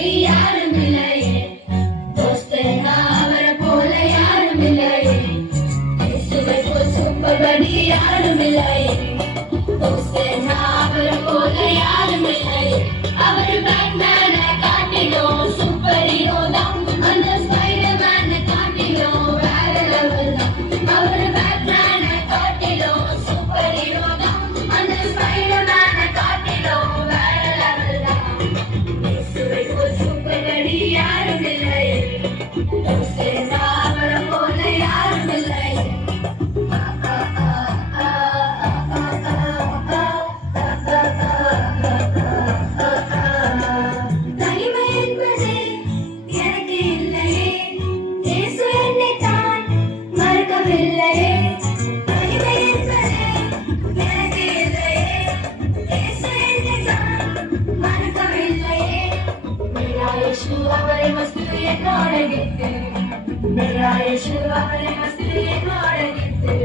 சூப்பர்படி யாரும் இல்லையே தோஸ்தனா அவரை போல யாரும் இல்லையே இயேசுவை போல் சூப்பர்படி யாரும் இல்லையே தோஸ்தனா அவரை போல யாரும் இல்லையே அவர் பேட்மேனை காட்டிடும் சூப்பர் ஹீரோ தான் அந்த ஸ்பைடர்மேனை காட்டிடும் வேற லெவல் தான் அவர் பேட்மேனை காட்டிடும் சூப்பர் ஹீரோ தான் அந்த ஸ்பைடர்மேனை காட்டிடும் வேற லெவல் தான் இயேசுவை போல் சூப்பர்படி யாரும் இல்லையே தோஸ்தனா அவரை போல யாரும் இல்லையே அவரை மஸ்து என்னோட கிட்டு मेरा यीशु அவரை மஸ்து என்னோட கிட்டு